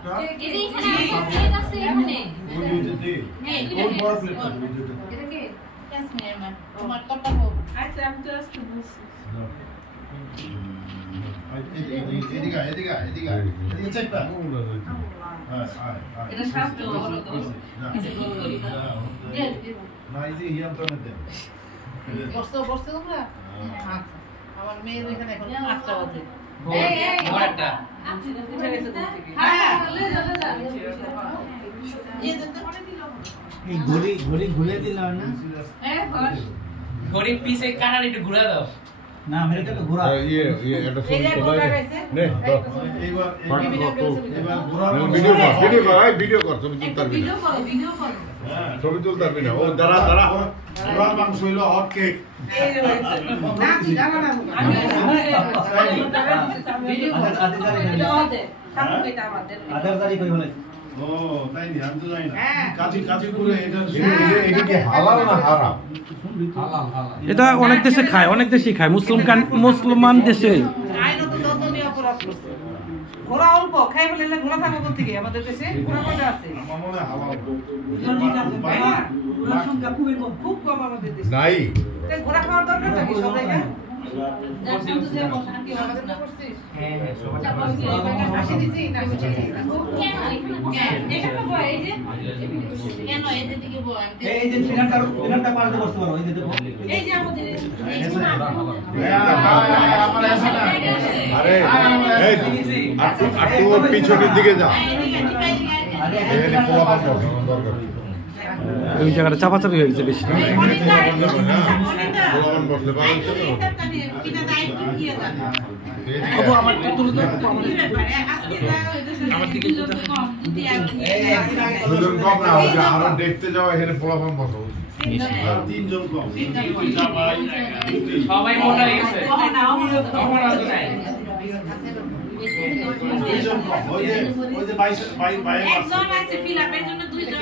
এই যে এখানে প্লেট আছে এখানে হ্যাঁ কোন বড় প্লেট এটা কি ক্যাসমিয়ার না তোমার টপটা হোক আচ্ছা আমি জাস্ট বলছি এদিকে চেকটা এটা শাস্ত হলো তো না এই যে ইয়াম তো নেন বসতে তোমরা আচ্ছা আমার মেয়ের এখানে এখন 8টা বাজে এই বড়টা আপনি উঠে গেছে দূর থেকে হ্যাঁ লে যা এই দেখতে পড়ে দিল এই ঘড়ি ঘুরে দিল না ঘড়ি পিছে কাটার একটু ঘুরা দাও না আমেরিকা তো ঘোরা এটা সুন্দর নে এবার ঘোরা ভিডিও কর তুমি তুলতে পারবি না ছবি তুলতে পারবি না ও দাঁড়া ঘোরা মাংস হইলো হট কেক না কি জানা না ভিডিও আদার জারি কই বলে ও তাই নি আমি তো জানি না কাজী করে এটা কি হালাল না হারাম এটা অনেক দেশে খায় অনেক দেশই খায় মুসলমান দেশে আইনো তো দন্দনীয় অপরাধ করছে ঘোড়া অল্প খাই বলে ঘোড়া থাকবো কোথা থেকে আমাদের দেশে ঘোড়া কয়টা আছে আমার মনে হয় হালাল ঘোড়া সংখ্যা খুব কম আমাদের দেশে নাই তাই ঘোড়া খাওয়ার দরকারটা কি সবাই না পিছনের দিকে যা ওই জায়গাটা চাপাচাপি হয়ে গেছে বেশি আরো দেখতে যাও এখানে পোলাপান বসো 3 জন কম সবাই মোটা হয়ে গেছে ওই যে 22 একজন আছে ফিল আপের জন্য 2 জন